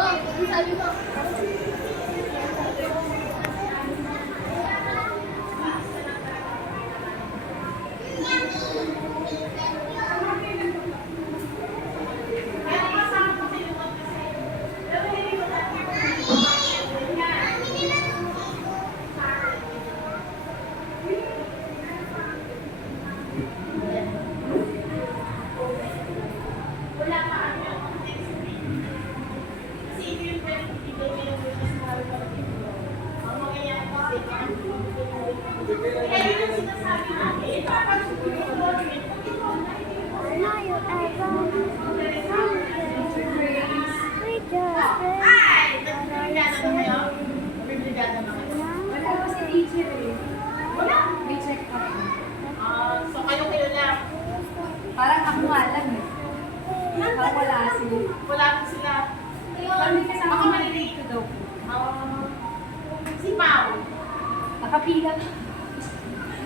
sabi mo. Parang ako nga lang eh. Parang wala sila. Wala sila. Parang may kasama ko malilate ko daw. Si Pao. Nakapila.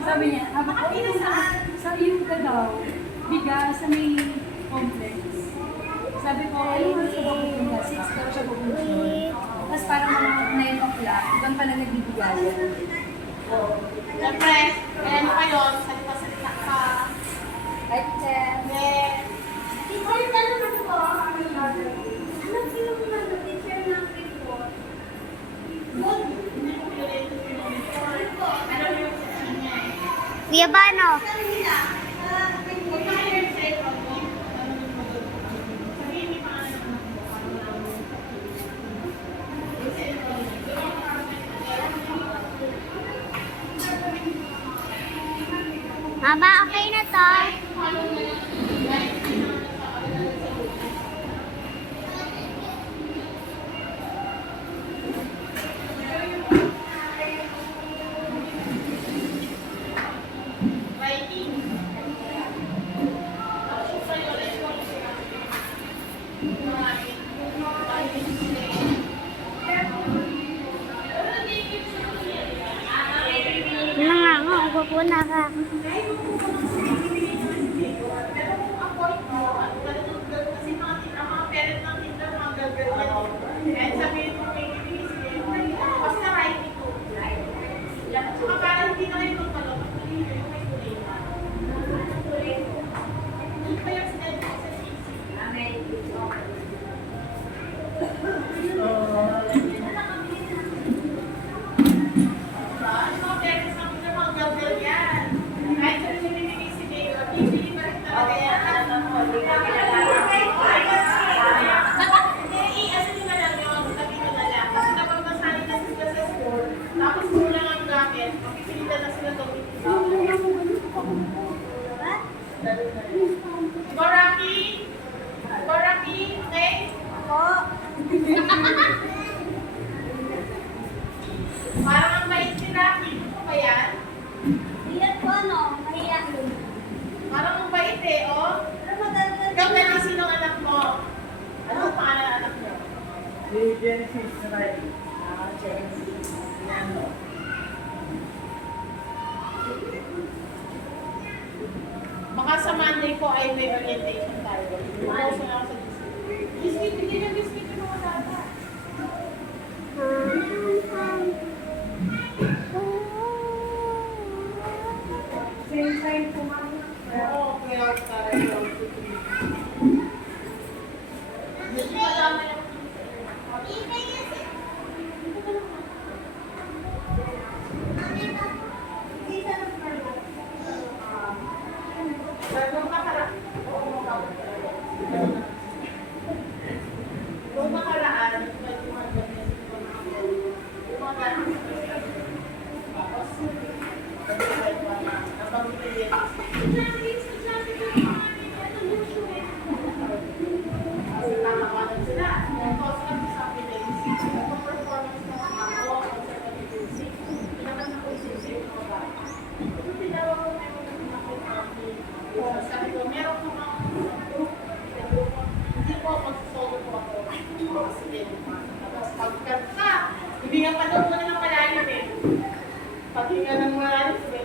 Sabi niya, Nakapila saan? Sa Yuga daw. Biga sa may complex. Sabi ko, ayun sa pupunta. 6 daw siya pupunta. Tapos parang mga 9 o'clock, doon pala nagbibigayan. Siyempre, kaya ano kayo, salita-salita ka. Right, Chef? Yes. Teacher, tanong ako po. Ano yung teacher ng report? Good. Hindi ko pinulito yung report. Ano yung section niya eh? Kuya Bano. Kanina, Kung na-hear sa'yo, sabihin may pangalan ng Mama, okay na to. writing. Tapos sa'yo, Ano nga, upuna ka. Basta writing ko. Saka para hindi na kayo magpalok, hindi kayo may kulina. Hindi pa yung sinabi ko sa CC. Ano mga parents namin na mga gagawin yan? Kahit sa pinibigay si Mayor, bibili pa rin talaga yan. I-ano nyo na lang yun, sabi ko na lang. Kasi kapag nasali na sila sa school, tapos kulang ang gamit, mapipilitan na sila itong Go, Rocky! Go, Rocky! Okay? Parang ang bait si Rocky. Ano ba yan? Iyan po ano, mahiyain. Parang ang bait eh, oh. Pero maganda. Ikaw na sinong anak mo? Ano ang pangalan ng anak mo? Si Genesis na tayo. Genesis. Yan, no? Baka sa Monday po ay may orientation tayo. Pumasok na ako sa biscuit. Biscuit, bigyan ng biscuit yung mga bata. Same time po nga. Oo, kaya tayo. Hindi pa dami ang Pero makaraan. Kung makaraan, pwede mag-ganyan sa umaga. Tapos, napag-pilihan. Kasi tatawanan sila. Tapos, kasi sa akin ay performance na ako, conservative music. Pinakan ako isip ng mga bata. Ito tinawag ko na yung sabi ko, meron ko mga group, hindi po mag-solo po ako. Sige, tapos pagkanta, hindi nga pa daw muna ng malalim eh. Paghinga ng malalim, sabi,